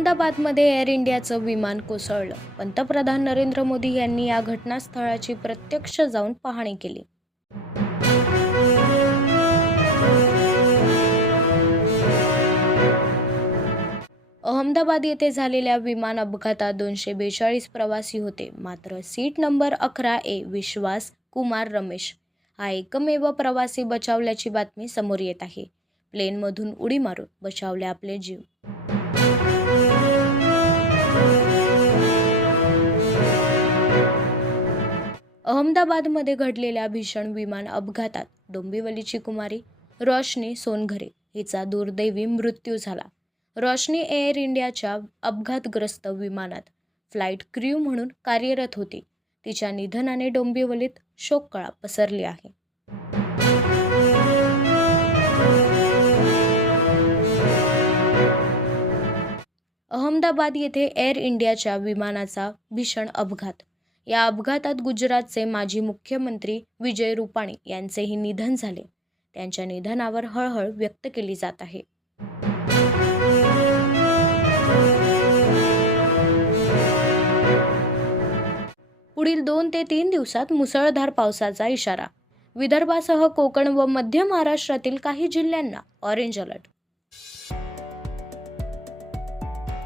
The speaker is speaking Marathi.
अहमदाबादमध्ये एअर इंडियाचं विमान कोसळलं. पंतप्रधान नरेंद्र मोदी यांनी या घटनास्थळाची प्रत्यक्ष जाऊन पाहणी केली. अहमदाबाद येथे झालेल्या विमान अपघातात दोनशे बेचाळीस प्रवासी होते. मात्र सीट नंबर अकरा ए विश्वास कुमार रमेश. हा एकमेव प्रवासी बचावल्याची बातमी समोर येत आहे. प्लेनमधून उडी मारून बचावले आपले जीव. अहमदाबादमध्ये घडलेल्या भीषण विमान अपघातात डोंबिवलीची कुमारी रोशनी सोनघरे हिचा दुर्दैवी मृत्यू झाला. रोशनी एअर इंडियाच्या अपघातग्रस्त विमानात फ्लाईट क्र्यू म्हणून कार्यरत होती. तिच्या निधनाने डोंबिवलीत शोककळा पसरली आहे. अहमदाबाद येथे एअर इंडियाच्या विमानाचा भीषण अपघात या अपघातात गुजरातचे माजी मुख्यमंत्री विजय रुपाणी यांचेही निधन झाले. त्यांच्या निधनावर हळहळ व्यक्त केली जात आहे. पुढील दोन ते तीन दिवसात मुसळधार पावसाचा इशारा. विदर्भासह कोकण व मध्य महाराष्ट्रातील काही जिल्ह्यांना ऑरेंज अलर्ट